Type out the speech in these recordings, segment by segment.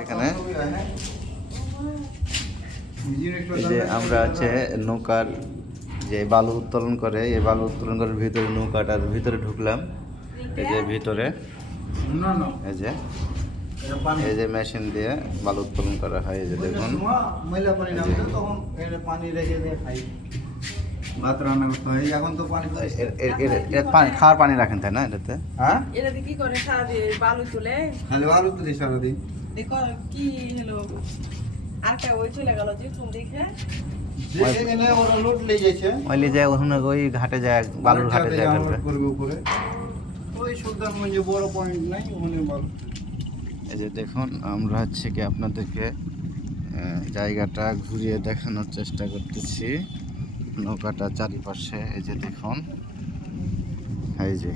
এখানে এই যে আমরা আছে নৌকার যে বালু উত্তোলন করে, এই বালু উত্তোলন করার ভিতরে নৌকাটার ভিতরে ঢুকলাম। এই যে ভিতরে এই যে মেশিন দিয়ে বালু উত্তোলন করা হয়। এই যে দেখুন পানি রেখে দিয়ে খাই, ভাত রান্না করতে হয়। এখন তো পানি খাওয়ার পানি রাখেন তাই না এটাতে? হ্যাঁ, এটাতে কি করে সারাদিন বালু তুলে খালি বালু তুলি সারাদিন। দেখো কি হলো, আরটা ওই চলে গেল যে কোন দিকে যেখানে ওরা লুট নিয়ে যাচ্ছে, ওইলে যায় ওখানে ওই ঘাটে যায়, বালুর ঘাটে যায় করবে উপরে। ওই সুলতানগঞ্জে বড় পয়েন্ট নাই, ওখানে বালু। এই যে দেখুন আমরা হচ্ছে কি আপনাদেরকে জায়গাটা ঘুরিয়ে দেখানোর চেষ্টা করতেছি। নৌকাটা চারিপাশে এই যে দেখুন, এই যে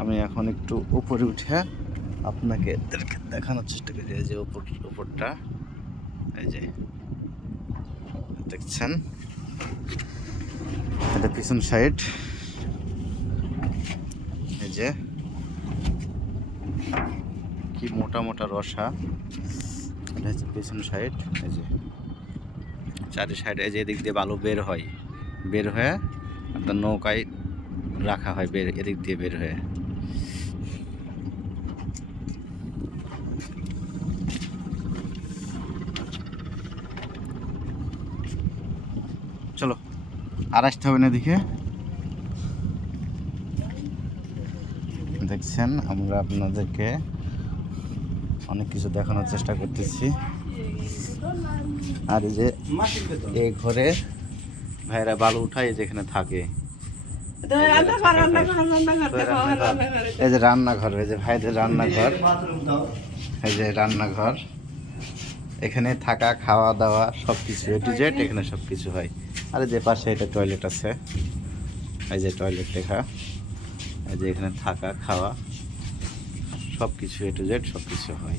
আমি এখন একটু উপরে উঠে আপনাকে দেখানোর চেষ্টা করি। এই যে উপরটা এই যে দেখছেন, এটা পিছন সাইড। এই যে কি মোটা মোটা রসা, এটা হচ্ছে পিছন সাইড। এই যে চারি সাইডে এই যে এদিক দিয়ে বালু বের হয়, বের হয়ে আপনার নৌকায় রাখা হয়, বের এদিক দিয়ে বের হয়ে। চলো আর আসতে হবে না এদিকে। দেখছেন আমরা আপনাদেরকে অনেক কিছু দেখানোর চেষ্টা করতেছি। আর এই যে এই ঘরে ভাইরা বালু উঠায় যেখানে থাকে, এই যে রান্নাঘর, এই যে ভাইদের রান্নাঘর, এই যে রান্নাঘর, এখানে থাকা খাওয়া দাওয়া সব কিছু এ টু জেড এখানে সব কিছু হয়। আর যে পাশে এটা টয়লেট আছে, এই যে টয়লেট লেখা, এই যে এখানে থাকা খাওয়া সব কিছু এ টু জেড সব কিছু হয়।